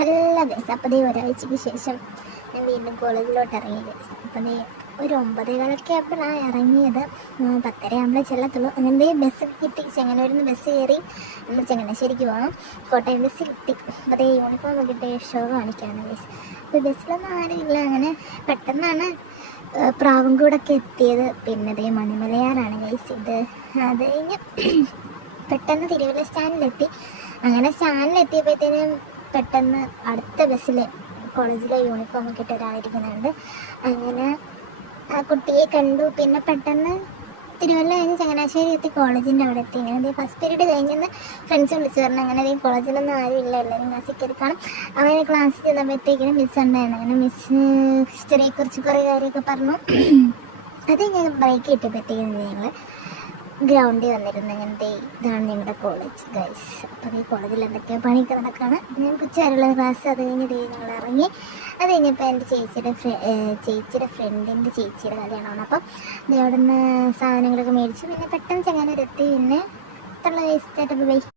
Hello guys, അപ്പോൾ ഒരാഴ്ചയ്ക്ക് ശേഷം ഞാൻ വീണ്ടും കോളേജിലോട്ട് ഇറങ്ങി ഗൈസ്. അപ്പോൾ ഒരു 9:15 ആയപ്പോഴാണ് ഇറങ്ങിയത്. 10:30 ആകുമ്പോഴേ ചെല്ലത്തുള്ളൂ. അങ്ങനെ ബസ് കിട്ടി. ചെങ്ങന്നൂരിൽ നിന്ന് ബസ് കയറി നമ്മൾ ചങ്ങനാശ്ശേരിക്ക് പോകാം. കോട്ടയം ബസ് കിട്ടി. അപ്പോൾ യൂണിഫോം കിട്ടി ഷോ കാണിക്കാണ് ഗൈസ്. അപ്പോൾ ബസ്സിലൊന്നും ആരുമില്ല. അങ്ങനെ പെട്ടെന്നാണ് പ്രാവൻകൂടൊക്കെ എത്തിയത്. പിന്നെ മണിമലയാറാണ് ഗൈസ് ഇത്. അത് കഴിഞ്ഞ് പെട്ടെന്ന് തിരുവല്ല സ്റ്റാൻഡിലെത്തി. അങ്ങനെ സ്റ്റാൻഡിലെത്തിയപ്പോഴത്തേനും പെട്ടെന്ന് അടുത്ത ബസ്സിൽ കോളേജിലെ യൂണിഫോമൊക്കെ ഇട്ട് ഒരാളിരിക്കുന്നുണ്ട്. അങ്ങനെ ആ കുട്ടിയെ കണ്ടു. പിന്നെ പെട്ടെന്ന് തിരുവല്ല കഴിഞ്ഞ് ചങ്ങനാശ്ശേരി എത്തി, കോളേജിൻ്റെ അവിടെ എത്തി. ഇങ്ങനെ ഫസ്റ്റ് പീരീഡ് കഴിഞ്ഞെന്ന് ഫ്രണ്ട്സ് വിളിച്ച് പറഞ്ഞു. അങ്ങനെ കോളേജിലൊന്നും ആരും ഇല്ല, എല്ലാവരും ക്ലാസ്സിൽ കയറി കാണും. അങ്ങനെ ക്ലാസ്സിൽ ചെന്നപ്പോഴത്തേക്കിനും മിസ് ഉണ്ടായിരുന്നു. അങ്ങനെ മിസ് ഹിസ്റ്ററിയെക്കുറിച്ച് കുറേ കാര്യമൊക്കെ പറഞ്ഞു. അത് ഞാൻ ബ്രേക്ക് കിട്ടിയപ്പോഴത്തേക്കും ഞങ്ങൾ ഗ്രൗണ്ടിൽ വന്നിരുന്നു. അങ്ങനത്തെ ഇതാണ് ഞങ്ങളുടെ കോളേജ് ഗൈസ്. അപ്പോൾ ഈ കോളേജിൽ എന്തൊക്കെയോ പണിയൊക്കെ നടക്കുകയാണ്. ഞാൻ ഉച്ചവരെയുള്ള ക്ലാസ്. അത് കഴിഞ്ഞിട്ട് ഞങ്ങൾ ഇറങ്ങി. അത് കഴിഞ്ഞപ്പോൾ എൻ്റെ ചേച്ചിയുടെ ഫ്രണ്ടിൻ്റെ ചേച്ചിയുടെ കല്യാണമാണ്. അപ്പം അവിടെ നിന്ന് സാധനങ്ങളൊക്കെ മേടിച്ചു. പിന്നെ പെട്ടെന്ന് ചങ്ങനാശ്ശേരി എത്തി. പിന്നെ ഇത്രയുള്ള ഗൈസ്. ചേട്ടാ ബൈ.